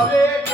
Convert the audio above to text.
આવે